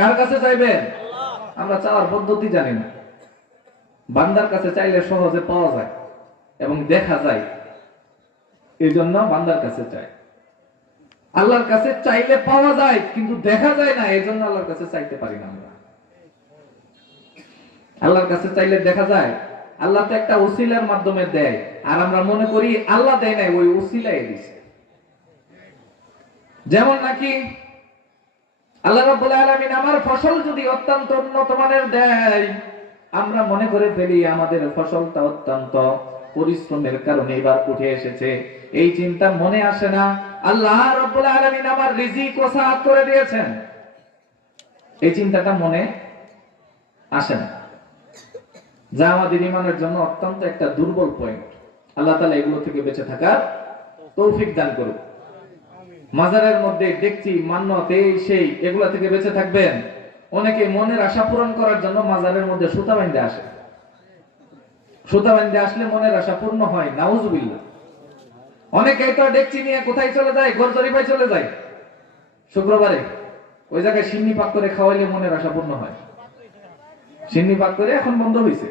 কার কাছে চাইবেন? আমরা চাওয়ার পদ্ধতি জানি না। বান্দার কাছে চাইলে সহজে পাওয়া যায় এবং দেখা যায়। এই জন্য বান্দার কাছে চাই। আল্লাহর কাছে চাইলে পাওয়া যায়, কিন্তু দেখা যায় না। এই জন্য আল্লাহর কাছে চাইতে পারি না আমরা। আল্লাহর কাছে চাইলে দেখা যায়। আল্লাহ তো একটা ওসিলার মাধ্যমে দেয়। আর আমরা মনে করি আল্লাহ দেয় নাই, ওই ওসিলাই দিছে। যেমন নাকি আল্লাহ রাব্বুল আলামিন আমার ফসল যদি অত্যন্ত উন্নত মানের দেয়, আমরা মনে করে ফেলি আমাদের ফসলটা অত্যন্ত পরিশ্রমের কারণে এবার উঠে এসেছে। এই চিন্তা মনে আসে না। আল্লাহ রাব্বুল আলামিন আমার রিজিক ওসাআত করে দিয়েছেন। এই চিন্তাটা মনে আসে না। যা আমাদের ইমানের জন্য অত্যন্ত একটা দুর্বল পয়েন্ট আল্লাহ তাআলা এগুলো থেকে বেঁচে থাকার তৌফিক দান করুক। মাজারের মধ্যে দেখছি মান্যত এই সেই এগুলা থেকে বেঁচে থাকবেন। অনেকে মনের আশা পূরণ করার জন্য মাজারের মধ্যে সুতা বাইন্দে আসে। সুতা বাইন্দে আসলে মনের আশা পূর্ণ হয়, নাউজুবিল্লাহ। অনেকে তো দেখছি নিয়ে কোথায় চলে যায় গরজরিপায় চলে যায়। শুক্রবারে ওই জায়গায় সিন্নি পাক করে খাওয়াইলে মনের আশা পূর্ণ হয়। সিন্নি পাক করে এখন বন্ধ হয়েছে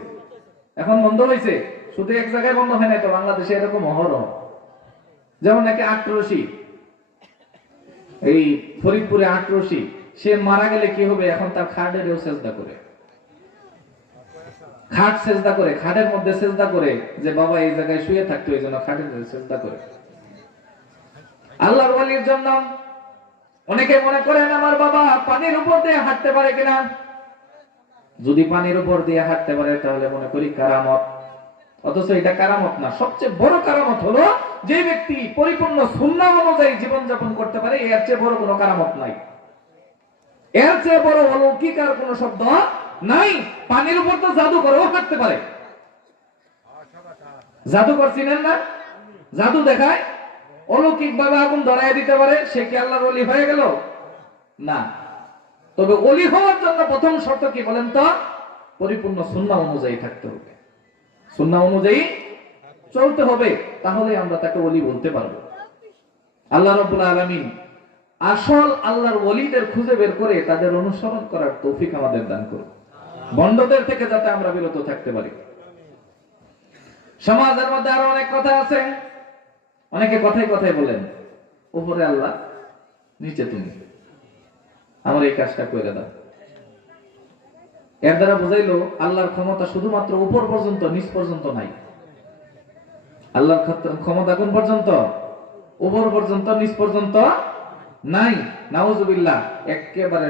এখন বন্ধ হয়েছে শুধু এক জায়গায় বন্ধ হয় না তো বাংলাদেশে এরকম অহরহ। যেমন নাকি আটরশি এই ফরিদপুরে আটরশি সে মারা গেলে কি হবে? এখন তার খাটেরও চেষ্টা করে। খাট চেষ্টা করে খাটের মধ্যে চেষ্টা করে যে বাবা এই জায়গায় শুয়ে থাকতো, এই জন্য খাটের চেষ্টা করে। আল্লাহর ওয়ালির জন্য অনেকে মনে করেন, আমার বাবা পানির উপর দিয়ে হাঁটতে পারে কিনা? যদি পানির উপর দিয়ে হাঁটতে পারে, তাহলে মনে করি কারামত। অথচ এটা কারামত না। সবচেয়ে বড় কারামত হলো যে ব্যক্তি পরিপূর্ণ সুন্না অনুযায়ী জীবনযাপন করতে পারে, এর চেয়ে বড় কোনো কারামত নাই। এর চেয়ে বড় অলৌকিক আর কোনো শব্দ নাই। পানির উপর তো জাদু করেও হাঁটতে পারে। জাদুকর চিনেন না? জাদু দেখায়? অলৌকিক ভাবে আগুন ধরাই দিতে পারে, সে কি আল্লাহর অলি হয়ে গেল? না। তবে অলি হওয়ার জন্য প্রথম শর্ত কি বলেন তো? পরিপূর্ণ সুন্না অনুযায়ী থাকতে হবে। সুন্না অনুযায়ী চলতে হবে, তাহলে আমরা তাকে অলি বলতে পারব। আল্লাহ রবুল্লা আলমিন আসল আল্লাহর ওলিদের খুঁজে বের করে তাদের অনুসরণ করার তৌফিক আমাদের দান করুন। বন্ডদের থেকে যাতে আমরা বিরত থাকতে পারি। সমাজের মধ্যে আরও অনেক কথা আছে। অনেকে কথাই কথাই বলেন উপরে আল্লাহ, নিচে তুমি। আমার এই কাজটা করে দাও। এর দ্বারা বুঝাইলো, আল্লাহর ক্ষমতা শুধুমাত্র উপর পর্যন্ত, নিচ পর্যন্ত নাই। আল্লাহর ক্ষমতা কোন পর্যন্ত? উপর পর্যন্ত, নিচ পর্যন্ত নাই। নাউজুবিল্লাহ, একেবারে